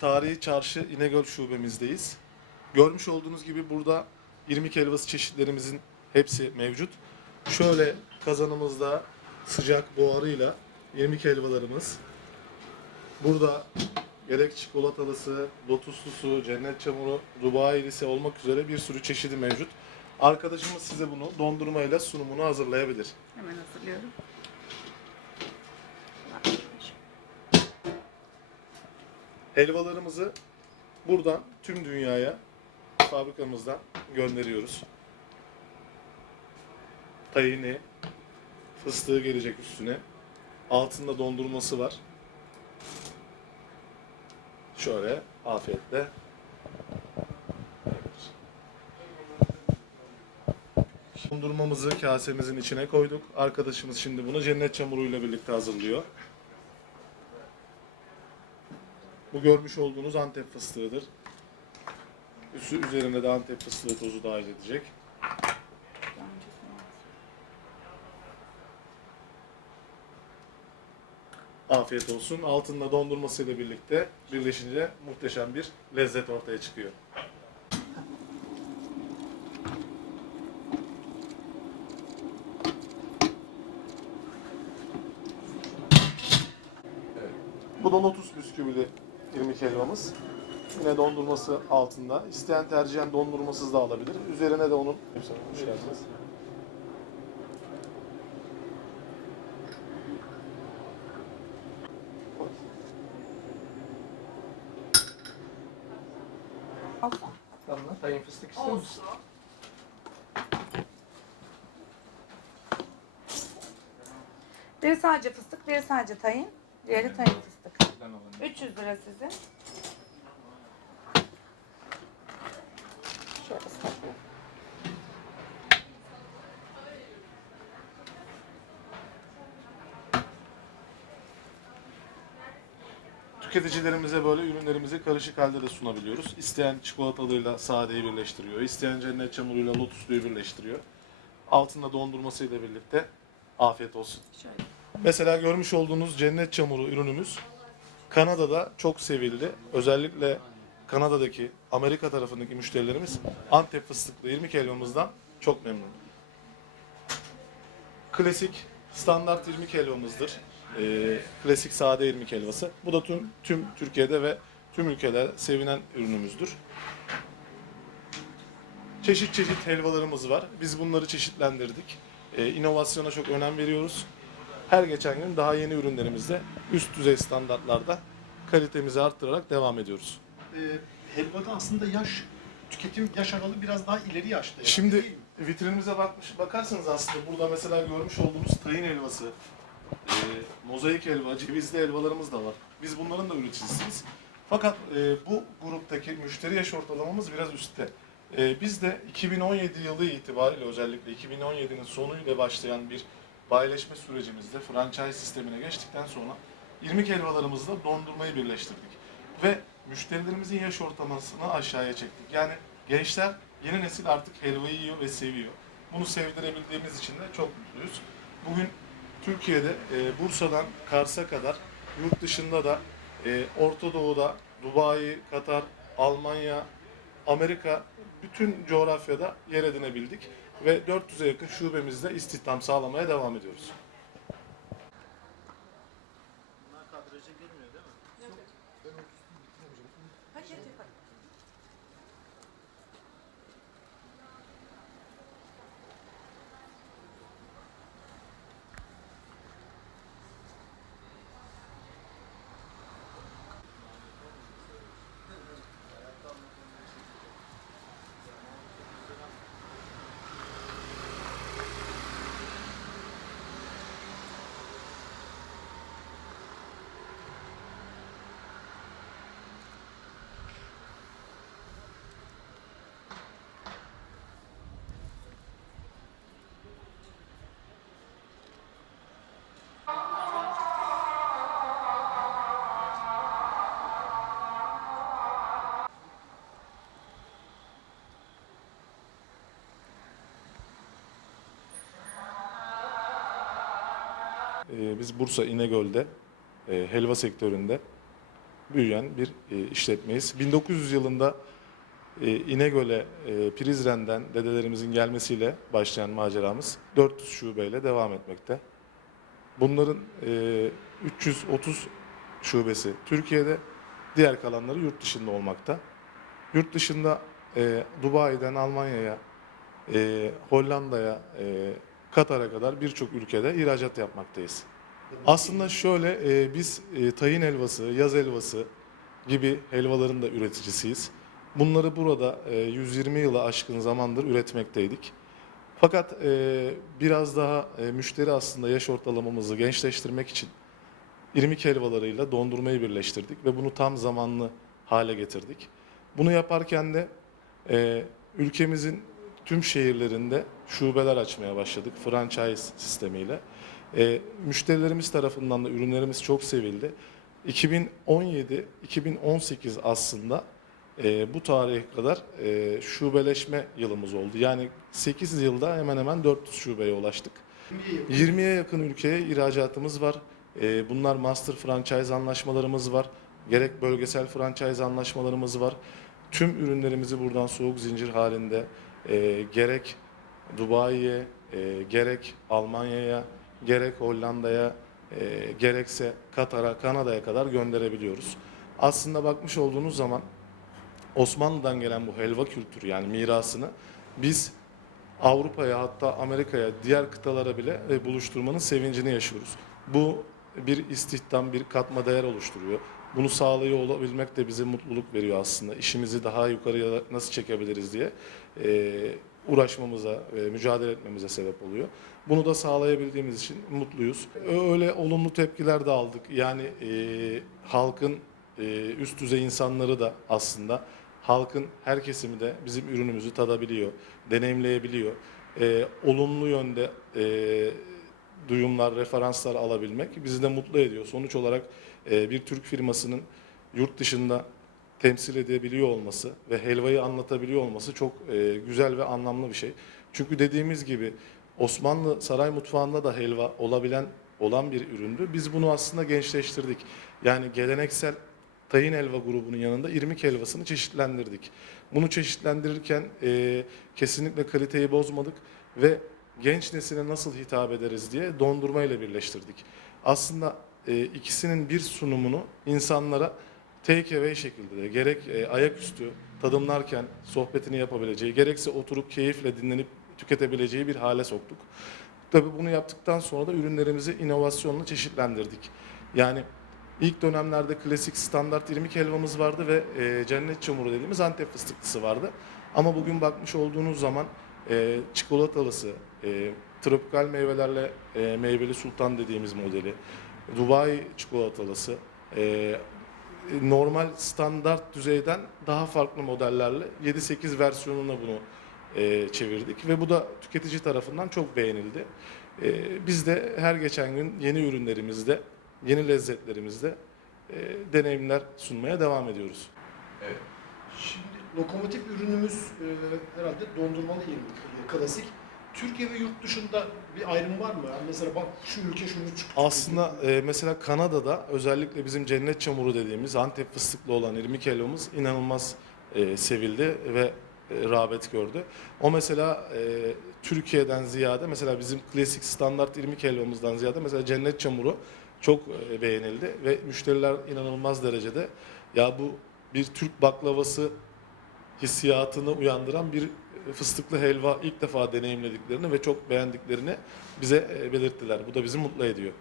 Tarihi Çarşı İnegöl şubemizdeyiz. Görmüş olduğunuz gibi burada 20 helvası çeşitlerimizin hepsi mevcut. Şöyle kazanımızda sıcak buharıyla 20 helvalarımız. Burada gerek çikolatalısı, lotuslusu, cennet çamuru, dubailisi olmak üzere bir sürü çeşidi mevcut. Arkadaşımız size bunu dondurmayla sunumunu hazırlayabilir. Hemen hazırlıyorum. Helvalarımızı buradan tüm dünyaya fabrikamızdan gönderiyoruz. Tayini, fıstığı gelecek üstüne. Altında dondurması var. Şöyle afiyetle. Dondurmamızı kasemizin içine koyduk. Arkadaşımız şimdi bunu cennet çamuruyla birlikte hazırlıyor. Bu görmüş olduğunuz Antep fıstığıdır. Üstü üzerine de Antep fıstığı tozu dahil edecek. Afiyet olsun. Altında dondurmasıyla birlikte birleşince muhteşem bir lezzet ortaya çıkıyor. Bu da lotus bisküvili irmik helvamız. Yine dondurması altında. İsteyen tercihen dondurmasız da alabilir. Üzerine de onun... Hoş geldiniz. Alfa. Damla tayin fıstık ister misin? Biri sadece fıstık, biri sadece tayin, diğeri tayin fıstık. Ben alayım. 300 lira sizin. Şöyle saklayayım. Tüketicilerimize böyle ürünlerimizi karışık halde de sunabiliyoruz. İsteyen çikolatalıyla sadeyi birleştiriyor. isteyen cennet çamuruyla lotusluyu birleştiriyor. Altında dondurmasıyla birlikte afiyet olsun. Şöyle. Mesela görmüş olduğunuz cennet çamuru ürünümüz Kanada'da çok sevildi. Özellikle Kanada'daki, Amerika tarafındaki müşterilerimiz Antep fıstıklı irmik helvamızdan çok memnun. Klasik, standart irmik helvamızdır. Ee, klasik sade irmik helvası. Bu da tüm, tüm Türkiye'de ve tüm ülkelerde sevinen ürünümüzdür. Çeşit çeşit helvalarımız var. Biz bunları çeşitlendirdik. Ee, inovasyona çok önem veriyoruz. Her geçen gün daha yeni ürünlerimizle üst düzey standartlarda kalitemizi arttırarak devam ediyoruz. e, helvada aslında yaş tüketim yaş aralığı biraz daha ileri yaşta. yani, Şimdi değil mi? vitrinimize bakmış bakarsanız aslında burada mesela görmüş olduğumuz tayin helvası, e, mozaik helva, cevizli helvalarımız da var. Biz bunların da üreticisiyiz. Fakat e, bu gruptaki müşteri yaş ortalamamız biraz üstte. E, biz de 2017 yılı itibariyle özellikle 2017'nin sonuyla başlayan bir bayileşme sürecimizde franchise sistemine geçtikten sonra irmik helvalarımızla dondurmayı birleştirdik. Ve müşterilerimizin yaş ortalamasını aşağıya çektik. Yani gençler yeni nesil artık helvayı yiyor ve seviyor. Bunu sevdirebildiğimiz için de çok mutluyuz. Bugün Türkiye'de e, Bursa'dan Kars'a kadar yurt dışında da e, Orta Doğu'da Dubai, Katar, Almanya, Amerika bütün coğrafyada yer edinebildik ve 400'e yakın şubemizde istihdam sağlamaya devam ediyoruz. Ee, biz Bursa İnegöl'de e, helva sektöründe büyüyen bir e, işletmeyiz. 1900 yılında e, İnegöl'e e, Prizren'den dedelerimizin gelmesiyle başlayan maceramız 400 şubeyle devam etmekte. Bunların e, 330 şubesi Türkiye'de, diğer kalanları yurt dışında olmakta. Yurt dışında Dubai'den Almanya'ya, Hollanda'ya, Katar'a kadar birçok ülkede ihracat yapmaktayız. Aslında şöyle, e, biz e, tayin helvası, yaz helvası gibi helvaların da üreticisiyiz. Bunları burada e, 120 yılı aşkın zamandır üretmekteydik. Fakat e, biraz daha e, müşteri aslında yaş ortalamamızı gençleştirmek için irmik helvalarıyla dondurmayı birleştirdik ve bunu tam zamanlı hale getirdik. Bunu yaparken de e, ülkemizin tüm şehirlerinde şubeler açmaya başladık franchise sistemiyle. E, müşterilerimiz tarafından da ürünlerimiz çok sevildi. 2017-2018 aslında e, bu tarihe kadar e, şubeleşme yılımız oldu. Yani 8 yılda hemen hemen 400 şubeye ulaştık. 20'ye yakın ülkeye ihracatımız var. E, bunlar master franchise anlaşmalarımız var. Gerek bölgesel franchise anlaşmalarımız var. Tüm ürünlerimizi buradan soğuk zincir halinde e, gerek Dubai'ye, e, gerek Almanya'ya, gerek Hollanda'ya, e, gerekse Katar'a, Kanada'ya kadar gönderebiliyoruz. Aslında bakmış olduğunuz zaman Osmanlı'dan gelen bu helva kültürü yani mirasını biz Avrupa'ya hatta Amerika'ya diğer kıtalara bile e, buluşturmanın sevincini yaşıyoruz. Bu bir istihdam, bir katma değer oluşturuyor. Bunu sağlıyor olabilmek de bize mutluluk veriyor aslında. İşimizi daha yukarıya nasıl çekebiliriz diye e, uğraşmamıza, e, mücadele etmemize sebep oluyor. Bunu da sağlayabildiğimiz için mutluyuz. Öyle olumlu tepkiler de aldık. Yani e, halkın e, üst düzey insanları da aslında halkın her kesimi de bizim ürünümüzü tadabiliyor, deneyimleyebiliyor. E, olumlu yönde e, duyumlar, referanslar alabilmek bizi de mutlu ediyor. Sonuç olarak e, bir Türk firmasının yurt dışında temsil edebiliyor olması ve helvayı anlatabiliyor olması çok e, güzel ve anlamlı bir şey. Çünkü dediğimiz gibi Osmanlı saray mutfağında da helva olabilen olan bir üründü. Biz bunu aslında gençleştirdik. Yani geleneksel tayin helva grubunun yanında irmik helvasını çeşitlendirdik. Bunu çeşitlendirirken e, kesinlikle kaliteyi bozmadık ve genç nesile nasıl hitap ederiz diye dondurma ile birleştirdik. Aslında e, ikisinin bir sunumunu insanlara take away şekilde de gerek e, ayaküstü tadımlarken sohbetini yapabileceği, gerekse oturup keyifle dinlenip tüketebileceği bir hale soktuk. Tabii bunu yaptıktan sonra da ürünlerimizi inovasyonla çeşitlendirdik. Yani ilk dönemlerde klasik standart irmik helvamız vardı ve e, cennet çamuru dediğimiz Antep fıstıklısı vardı. Ama bugün bakmış olduğunuz zaman e, çikolatalısı, e, tropikal meyvelerle e, meyveli sultan dediğimiz modeli, Dubai çikolatalısı, e, normal standart düzeyden daha farklı modellerle 7-8 versiyonuna bunu e, çevirdik ve bu da tüketici tarafından çok beğenildi. E, biz de her geçen gün yeni ürünlerimizde, yeni lezzetlerimizde e, deneyimler sunmaya devam ediyoruz. Şimdi lokomotif ürünümüz e, herhalde dondurmalı e, klasik. Türkiye ve yurt dışında bir ayrım var mı? Yani mesela bak şu ülke şunu çıktı. Aslında e, mesela Kanada'da özellikle bizim cennet çamuru dediğimiz Antep fıstıklı olan irmik helvamız inanılmaz e, sevildi ve e, rağbet gördü. O mesela e, Türkiye'den ziyade mesela bizim klasik standart irmik helvamızdan ziyade mesela cennet çamuru çok e, beğenildi ve müşteriler inanılmaz derecede ya bu bir Türk baklavası hissiyatını uyandıran bir fıstıklı helva ilk defa deneyimlediklerini ve çok beğendiklerini bize e, belirttiler. Bu da bizi mutlu ediyor.